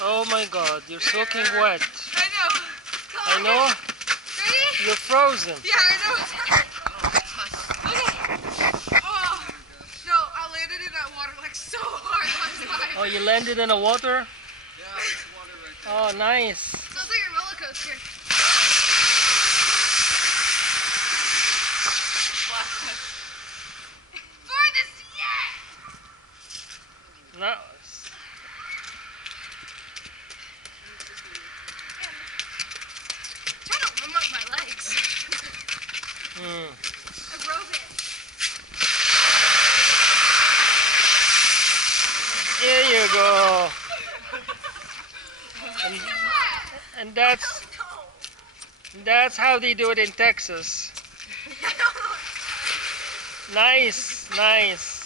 Oh my God, you're soaking wet. I know. I know. Ready? You're frozen. Yeah, I know. Okay. Oh, no, I landed in that water like so hard last time. Oh, you landed in the water? Yeah, there's water right there. Oh, nice. So it's like a roller coaster. For this, yeah! No. Trying to warm up my legs. Mm. Aerobic. Here you go. And that's how they do it in Texas. Nice, nice.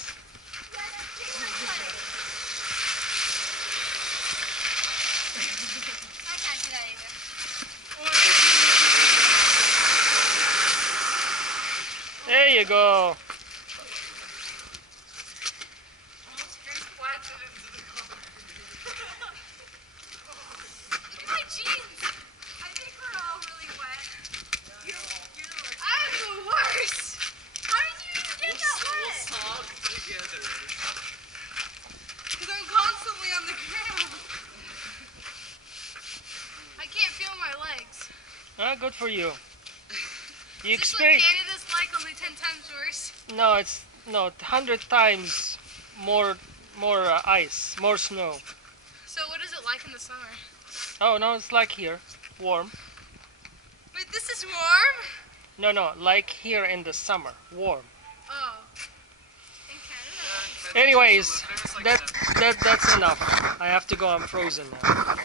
I can't do that either. There you go. My jeans. I think we're all really wet. I'm the worst. How did you even get that wet? Talk together. Because I'm constantly on the ground. I can't feel my legs. Ah, good for you. You Is this what experience? Canada's like, only 10 times worse? No, it's 100 times more ice, more snow. So what is it like in the summer? Oh no, it's like here, warm. Wait, this is warm? No, like here in the summer, warm. Oh. In Canada? Anyways, that's enough. I have to go. I'm frozen now.